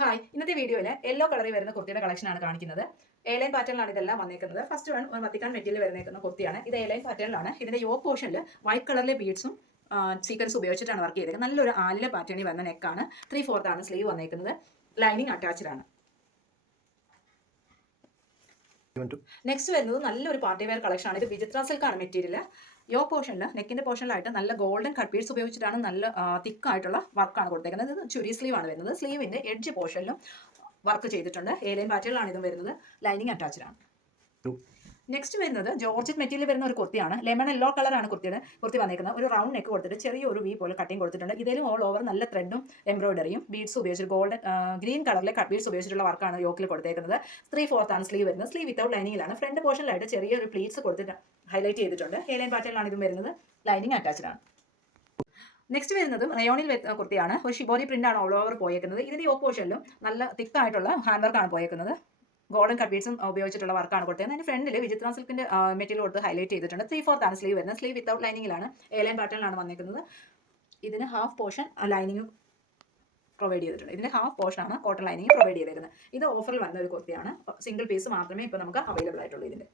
Hi, ഇന്നത്തെ വീഡിയോയിൽ yellow കളറിൽ വരുന്ന കുർത്തിയുടെ കളക്ഷനാണ് കാണിക്കുന്നത്. എയർലൈൻ പാറ്റേണിലാണ് ഇതെല്ലാം വന്നേക്കുന്നത്. ഫസ്റ്റ് വൺ വത്തിക്കാൻ മെറ്റീരിയൽ വരുന്നേക്കുന്ന കുർത്തിയാണ്. ഇത് എയർലൈൻ പാറ്റേണിലാണ്. ഇതിന്റെ യോക്ക് പോർഷനിൽ വൈറ്റ് കളറിലെ ബീഡ്സും സീക്വൻസ് ഉപയോഗിച്ചിട്ടാണ് വർക്ക് ചെയ്തേക്കുന്നത്. നല്ലൊരു ആലില പാറ്റേണിൽ വന്ന നെക്കാണ്. 3/4 ആണ് സ്ലീവ് വന്നേക്കുന്നത്. ലൈനിങ് അറ്റാച്ച്ഡ് ആണ്. നെക്സ്റ്റ് വരുന്നത് നല്ലൊരു പാർട്ടി വെയർ കളക്ഷൻ ആണ്. ഇത് വിചിത്ര സിൽക്കാണ് മെറ്റീരിയൽ. യോ പോർഷനിൽ നെക്കിന്റെ പോർഷനിലായിട്ട് നല്ല ഗോൾഡൻ കട്ട് പീസ് ഉപയോഗിച്ചിട്ടാണ് നല്ല തിക്കായിട്ടുള്ള വർക്കാണ് കൊടുത്തേക്കുന്നത്. ഇത് ചുരി സ്ലീവ് ആണ് വരുന്നത്. സ്ലീവിന്റെ എഡ്ജ് പോർഷനിലും വർക്ക് ചെയ്തിട്ടുണ്ട്. എയർലൈൻ പാറ്റേണിലാണ് ഇതും വരുന്നത്. ലൈനിങ് അറ്റാച്ച്ഡ് ആണ്. നെക്സ്റ്റ് വരുന്നത് ജോർജറ്റ് മെറ്റീരിയൽ വരുന്ന ഒരു കുർത്തിയാണ്. ലെമൺ യെല്ലോ കളറാണ് കുർത്തി വന്നേക്കുന്നത്. ഒരു റൗണ്ട് നെക്ക് കൊടുത്തിട്ട് ചെറിയൊരു വി പോലെ കട്ടിങ് കൊടുത്തിട്ടുണ്ട്. ഇതിലും ഓൾ ഓവർ നല്ല ത്രെഡും എംബ്രോയിഡറിയും ബീഡ്സ് ഉപയോഗിച്ചിട്ട് ഗോൾഡൻ ഗ്രീൻ കളറിലെ കട്ട് ബീഡ്സ് ഉപയോഗിച്ചിട്ടുള്ള വർക്കാണ് യോക്കിൽ കൊടുത്തേക്കുന്നത്. 3/4 ആണ് സ്ലീവ് വരുന്നത്. സ്ലീവ് വിത്തൗട്ട് ലൈനിങ്ങിലാണ്. ഫ്രണ്ട് പോർഷനിലായിട്ട് ചെറിയൊരു പ്ലീറ്റ്സ് കൊടുത്തിട്ട് ഹൈലൈറ്റ് ചെയ്തിട്ടുണ്ട്. എയർലൈൻ പാറ്റേണിലാണ് ഇതും വരുന്നത്. ലൈനിങ് അറ്റാച്ച്ഡ് ആണ്. നെക്സ്റ്റ് വരുന്നത് റയോണിൽ കുർത്തിയാണ്. ഒരു ഷിബോരി പ്രിന്റ് ആണ് ഓൾ ഓവർ പോയേക്കുന്നത്. ഇതിന്റെ യോക്ക് പോർഷനിലും നല്ല തിക്കായിട്ടുള്ള ഹാൻഡ് വർക്കാണ് പോയേക്കുന്നത്. ഗോൾഡൻ കട്ട് ബീഡ്സും ഉപയോഗിച്ചിട്ടുള്ള വർക്കാണ് കൊടുത്തത്. അതിന് ഫ്രണ്ടിൽ വിചിത്ര സിൽക്കിന്റെ മെറ്റീരിയൽ കൊടുത്ത് ഹൈലൈറ്റ് ചെയ്തിട്ടുണ്ട്. 3/4 ആണ് സ്ലീവ് വരുന്നത്. Sleeve without ലൈനിങ്ങിലാണ്. എയർലൈൻ പാറ്റേണിലാണ് വന്നിരിക്കുന്നത്. ഇതിന് ഹാഫ് പോർഷൻ ലൈനിങ് പ്രൊവൈഡ് ചെയ്തിട്ടുണ്ട്. ഇതിന്റെ ഹാഫ് പോർഷൻ ആണ് കോട്ടൺ ലൈനിങ് പ്രൊവൈഡ് ചെയ്തിരിക്കുന്നത്. ഇത് ഓഫറിൽ വന്ന ഒരു കുർത്തിയാണ്. സിംഗിൾ പീസ് മാത്രമേ ഇപ്പോൾ നമുക്ക് അവൈലബിൾ ആയിട്ടുള്ളൂ ഇതിന്റെ.